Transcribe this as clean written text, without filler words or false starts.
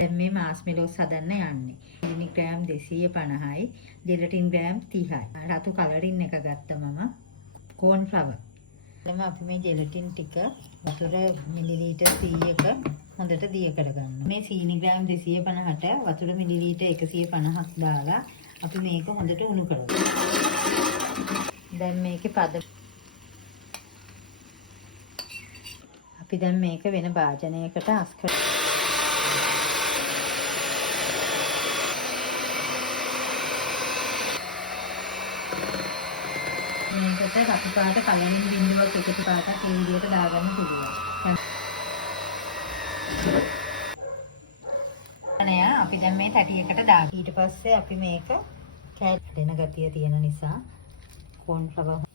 දැන් මේ මාස්මෙලෝස් හදන්න යන්නේ. මිලි ග්‍රෑම් 250යි, ජෙලටින් ග්‍රෑම් 30යි. රතු කලරින් එක ගත්තා මම. කෝන් ෆ්ලවර්. දැන් අපි මේ ජෙලටින් ටික වතුර මිලිලීටර් 100ක හොඳට දිය කරගන්නවා. මේ සීනි ග්‍රෑම් 250ට වතුර මිලිලීටර් 150ක් දාලා අපි මේක හොඳට උණු කරගන්නවා. දැන් මේකේ පද අපි දැන් මේක වෙන භාජනයකට අස් කරමු. මේකට රතු පාට කලින් බිඳුවක් එකතු පාටක් ඒ විදිහට දාගන්න පුළුවන්. අපි දැන් මේ තැටියකට දාගන්න. ඊට පස්සේ අපි මේක කැඩෙන ගතිය තියෙන නිසා කෝන් ෆ්ලවර්